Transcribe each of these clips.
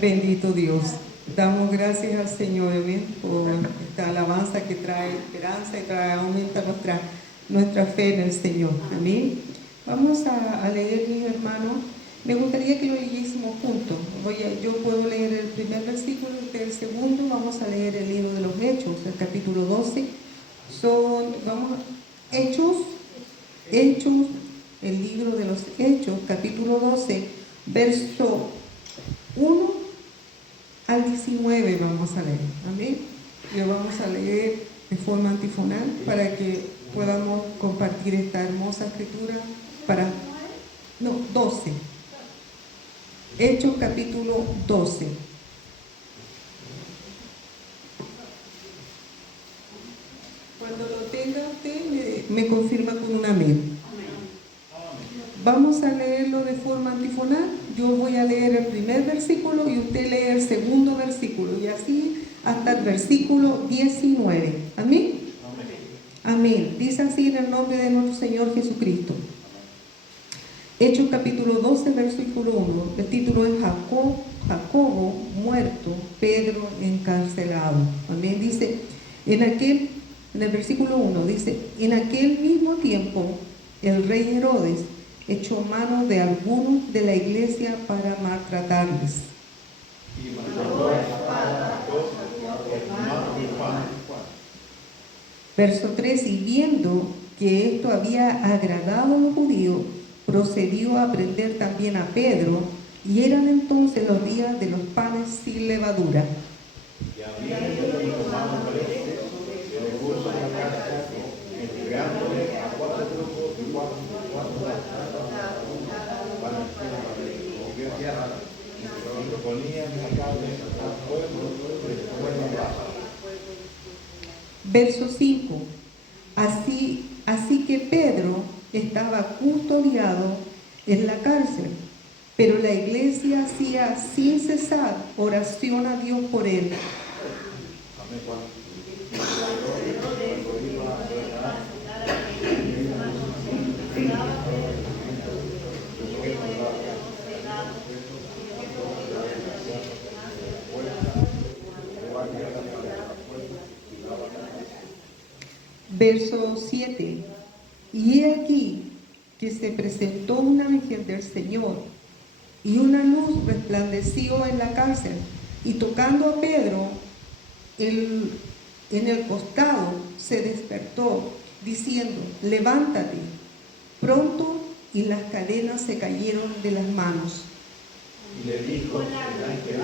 Bendito Dios. Damos gracias al Señor, amén, por esta alabanza que trae esperanza y aumenta nuestra fe en el Señor. Amén. Vamos a leer, mis hermanos. Me gustaría que lo leyésemos juntos. Yo puedo leer el primer versículo, usted el segundo. Vamos a leer el libro de los Hechos, el capítulo 12. Hechos, el libro de los Hechos, capítulo 12, verso 1 al 19 vamos a leer. Amén. Lo vamos a leer de forma antifonal para que podamos compartir esta hermosa escritura 12. Hechos capítulo 12. Cuando lo tenga usted me confirma con un amén. Vamos a leerlo de forma antifonal. Yo voy a leer el primer versículo y usted lee el segundo versículo, y así hasta el versículo 19. ¿Amén? Amén. Dice así en el nombre de nuestro Señor Jesucristo. Hechos capítulo 12, versículo 1. El título es Jacobo muerto, Pedro encarcelado. Amén. Dice, en el versículo 1, dice, en aquel mismo tiempo el rey Herodes echó mano de algunos de la iglesia para maltratarles. Verso 3, y viendo que esto había agradado a los judíos, procedió a prender también a Pedro, y eran entonces los días de los panes sin levadura. Y habiendo tomado preso, se le puso en la cárcel, entregándole a 4 grupos y 4 Verso 5. Así que Pedro estaba custodiado en la cárcel, pero la iglesia hacía sin cesar oración a Dios por él. Verso 7. Y he aquí que se presentó un ángel del Señor, y una luz resplandeció en la cárcel, y tocando a Pedro en el costado, se despertó, diciendo, levántate. Pronto, y las cadenas se cayeron de las manos. Y le dijo el ángel,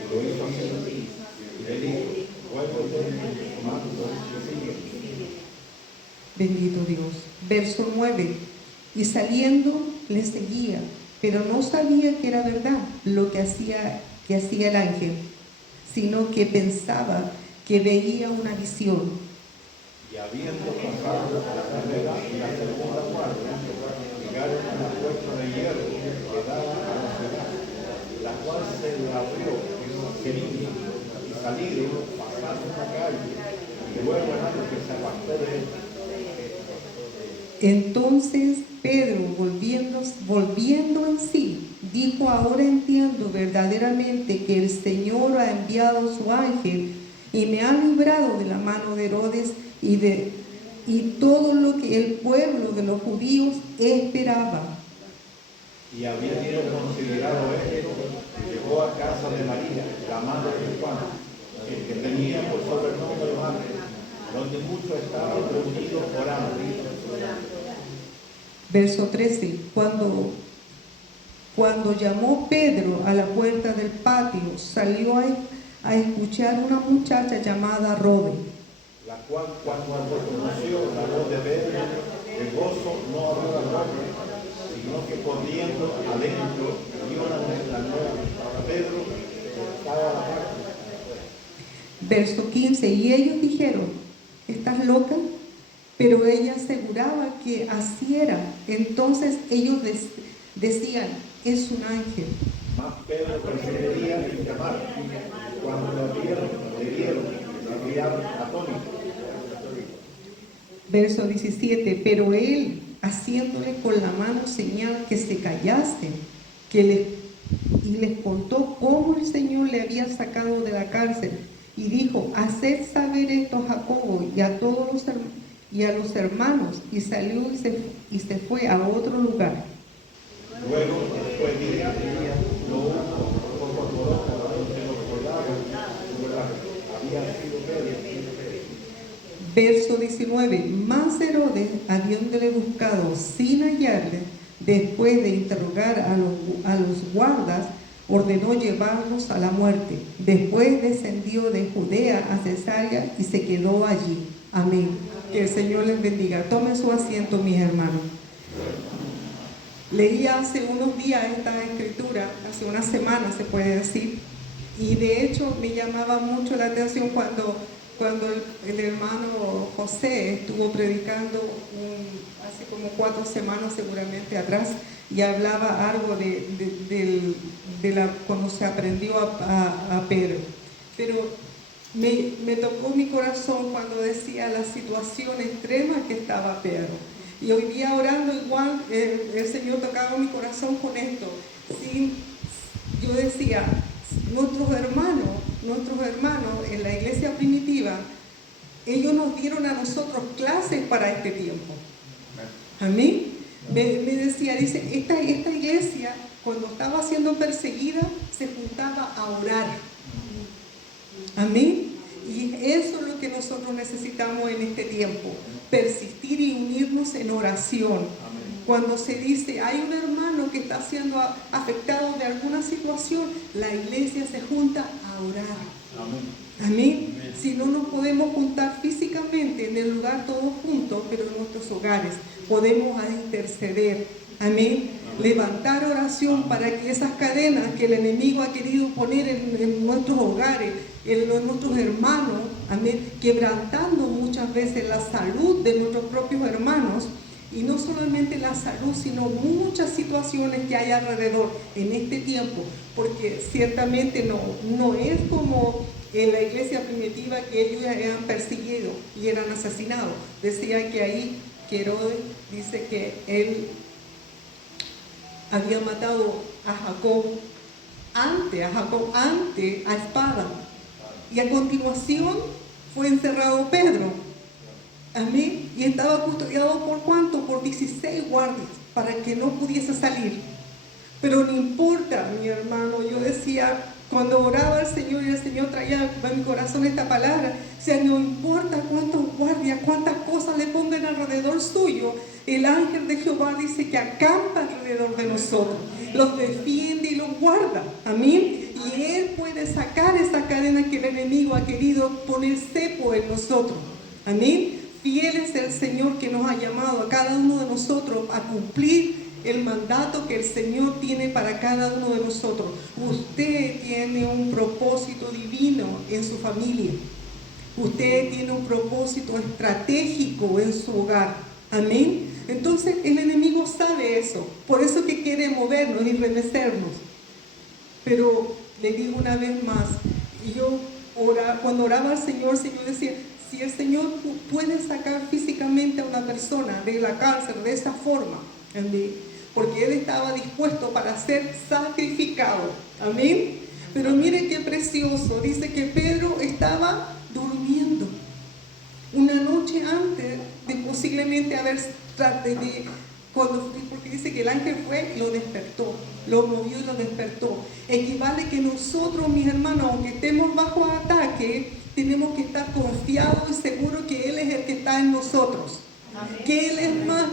y lo hizo así. Y le dijo, bendito Dios. Verso 9. Y saliendo le seguía, pero no sabía que era verdad lo que hacía el ángel, sino que pensaba que veía una visión. Y habiendo pasado la primera y la segunda guardia, llegaron a la puerta de hierro que daba a la ciudad, la cual se le abrió y salieron, pasaron la calle, y luego el ángel se apartó de él. Entonces Pedro, volviendo en sí, dijo, ahora entiendo verdaderamente que el Señor ha enviado su ángel y me ha librado de la mano de Herodes y todo lo que el pueblo de los judíos esperaba. Y habiendo considerado esto, llegó a casa de María, la madre de Juan, el que tenía por sobrenombre Marcos, donde muchos estaban reunidos orando. Verso 13. Cuando llamó Pedro a la puerta del patio, salió a escuchar una muchacha llamada Rode, la cual cuando reconoció la voz de Pedro, de gozo no abrió la puerta, sino que corriendo adentro dio la nueva a Pedro que estaba a la puerta. Verso 15. Y ellos dijeron, ¿estás loca? Pero ella aseguraba que así era. Entonces ellos decían, es un ángel. Mas Pedro persevería en llamar. Cuando lo vieron, le dieron, le quedaron atónitos. Verso 17. Pero él, haciéndole con la mano señal que se callasen, y les contó cómo el Señor le había sacado de la cárcel, y dijo: haced saber esto a Jacobo y a todos los hermanos, y salió y se fue a otro lugar. Luego, después de ella, lo corroboró en los soldados, había sido Pedro. Verso 19. Mas Herodes, habiéndole buscado sin hallarle, después de interrogar a los guardas, ordenó llevarlos a la muerte. Después descendió de Judea a Cesarea y se quedó allí. Amén. Que el Señor les bendiga. Tomen su asiento, mis hermanos. Leía hace unos días esta escritura, hace una semana se puede decir, y de hecho me llamaba mucho la atención cuando el hermano José estuvo predicando hace como 4 semanas seguramente atrás, y hablaba algo de cuando se aprendió a Pedro. Pero me tocó mi corazón cuando decía la situación extrema que estaba Pedro. Y hoy día orando igual, el Señor tocaba mi corazón con esto. Sí, yo decía, nuestros hermanos en la iglesia primitiva, ellos nos dieron a nosotros clases para este tiempo. Amén. Me decía, dice, esta iglesia cuando estaba siendo perseguida se juntaba a orar. Amén. Y eso es lo que nosotros necesitamos en este tiempo, persistir y unirnos en oración. Amén. Cuando se dice, hay un hermano que está siendo afectado de alguna situación, la iglesia se junta a orar. Amén. Amén. Si no nos podemos juntar físicamente en el lugar todos juntos, pero en nuestros hogares podemos interceder. Amén. Levantar oración para que esas cadenas que el enemigo ha querido poner en nuestros hogares, en nuestros hermanos, amén, quebrantando muchas veces la salud de nuestros propios hermanos, y no solamente la salud, sino muchas situaciones que hay alrededor en este tiempo, porque ciertamente no es como en la iglesia primitiva que ellos eran perseguidos y eran asesinados. Decía que ahí, que Herodes dice que él había matado a Jacob antes a espada, y a continuación fue encerrado Pedro. Amén. Y estaba custodiado ¿por cuánto? Por 16 guardias, para que no pudiese salir. Pero no importa, mi hermano, yo decía, cuando oraba al Señor y el Señor traía a mi corazón esta palabra, o sea, no importa cuántos guardias, cuántas cosas le pongan alrededor suyo, el ángel de Jehová dice que acampa alrededor de nosotros, los defiende y los guarda. Amén. Y Él puede sacar esa cadena que el enemigo ha querido poner cepo en nosotros. Amén. Fiel es el Señor que nos ha llamado a cada uno de nosotros a cumplir el mandato que el Señor tiene para cada uno de nosotros. Usted tiene un propósito divino en su familia. Usted tiene un propósito estratégico en su hogar. Amén. Entonces el enemigo sabe eso. Por eso que quiere movernos y remecernos. Pero le digo una vez más, yo cuando oraba al Señor decía, si el Señor puede sacar físicamente a una persona de la cárcel de esa forma, amén, porque Él estaba dispuesto para ser sacrificado. Amén. Pero mire qué precioso. Dice que Pedro estaba durmiendo una noche antes de posiblemente porque dice que el ángel fue y lo despertó, lo movió y lo despertó. Equivale que nosotros, mis hermanos, aunque estemos bajo ataque, tenemos que estar confiados y seguros que Él es el que está en nosotros. Amén. Que Él es más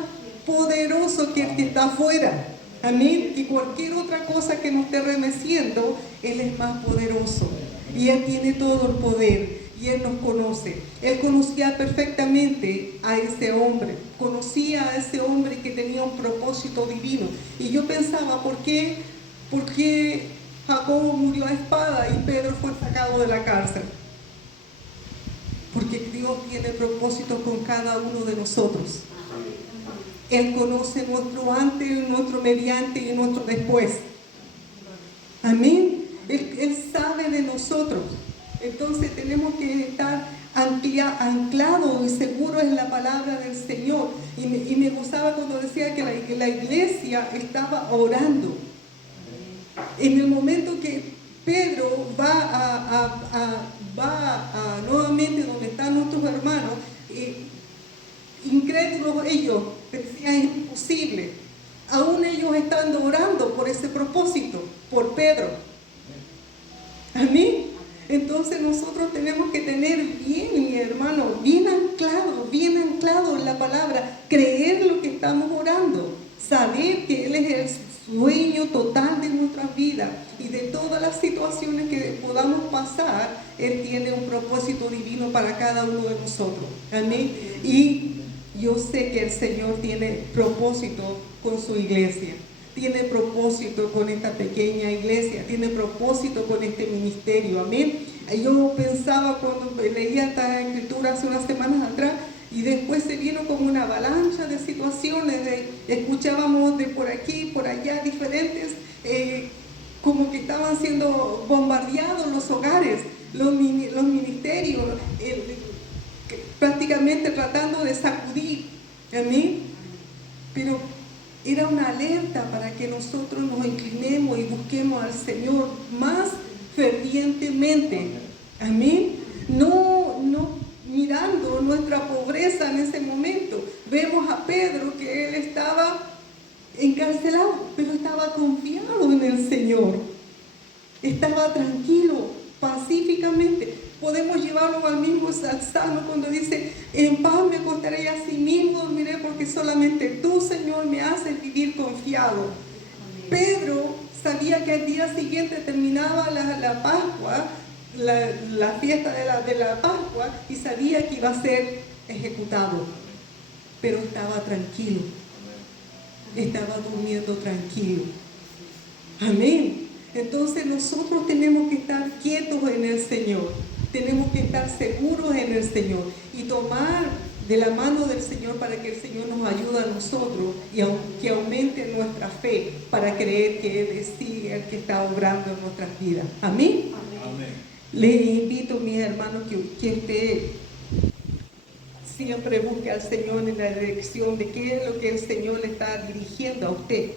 poderoso que el que está afuera. Amén. Y cualquier otra cosa que nos esté remeciendo, Él es más poderoso. Y Él tiene todo el poder. Y Él nos conoce. Él conocía perfectamente a ese hombre. Conocía a ese hombre que tenía un propósito divino. Y yo pensaba, ¿por qué Jacobo murió a espada y Pedro fue sacado de la cárcel? Porque Dios tiene propósitos con cada uno de nosotros. Él conoce nuestro antes, nuestro mediante y nuestro después. Amén. Él sabe de nosotros. Entonces tenemos que estar anclado y seguro en la palabra del Señor. Y me gustaba cuando decía que la iglesia estaba orando. En el momento que Pedro va nuevamente donde están nuestros hermanos, incrédulos ellos, decían es imposible. Aún ellos estando orando por ese propósito, por Pedro. Amén. Entonces nosotros tenemos que tener bien, mi hermano, bien anclado en la palabra, creer lo que estamos orando, saber que Él es el dueño total de nuestras vidas y de todas las situaciones que podamos pasar. Él tiene un propósito divino para cada uno de nosotros. Amén. Y yo sé que el Señor tiene propósito con su iglesia. Tiene propósito con esta pequeña iglesia, tiene propósito con este ministerio, amén. Yo pensaba cuando leía esta escritura hace unas semanas atrás, y después se vino como una avalancha de situaciones, escuchábamos de por aquí, por allá, diferentes, como que estaban siendo bombardeados los hogares, los ministerios, prácticamente tratando de sacudir, amén. Pero era una alerta para que nosotros nos inclinemos y busquemos al Señor más fervientemente. Amén. No mirando nuestra pobreza en ese momento. Vemos a Pedro que él estaba encarcelado, pero estaba confiado en el Señor. Estaba tranquilo, pacíficamente. Podemos llevarlo al mismo Salmo cuando dice: en paz me acostaré y así mismo dormiré, porque solamente tú, Señor, me haces vivir confiado. Pedro sabía que al día siguiente terminaba la Pascua, la fiesta de la Pascua, y sabía que iba a ser ejecutado, pero estaba tranquilo, estaba durmiendo tranquilo. Amén. Entonces nosotros tenemos que estar quietos en el Señor, tenemos que estar seguros en el Señor y tomar de la mano del Señor para que el Señor nos ayude a nosotros y que aumente nuestra fe para creer que Él es sí el que está obrando en nuestras vidas. Amén. Amén. Les invito, mis hermanos, que usted siempre busque al Señor en la dirección de qué es lo que el Señor le está dirigiendo a usted.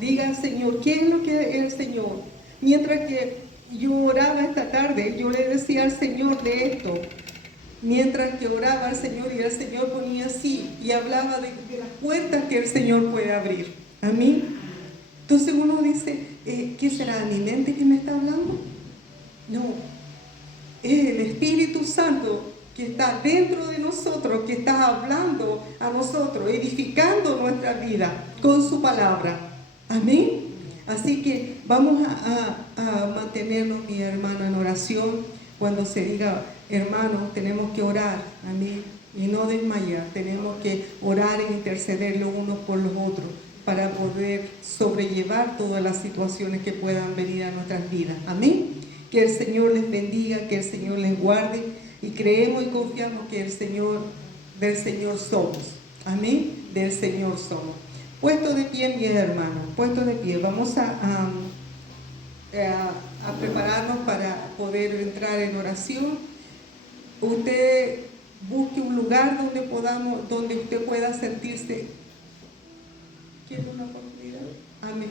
Diga al Señor, ¿qué es lo que el Señor? Mientras que yo oraba esta tarde, yo le decía al Señor de esto. Mientras que oraba al Señor, y el Señor ponía así y hablaba de las puertas que el Señor puede abrir. Amén. Entonces uno dice, ¿qué será mi mente que me está hablando? No, es el Espíritu Santo que está dentro de nosotros, que está hablando a nosotros, edificando nuestra vida con su palabra. Amén. Así que vamos a mantenernos, mi hermano, en oración. Cuando se diga, hermanos, tenemos que orar, amén, y no desmayar. Tenemos que orar e interceder los unos por los otros para poder sobrellevar todas las situaciones que puedan venir a nuestras vidas. Amén. Que el Señor les bendiga, que el Señor les guarde, y creemos y confiamos que del Señor somos. Amén. Del Señor somos. Puesto de pie, mis hermanos, puesto de pie. Vamos a prepararnos para poder entrar en oración. Usted busque un lugar donde usted pueda sentirse. ¿Quiere una oportunidad? Amén.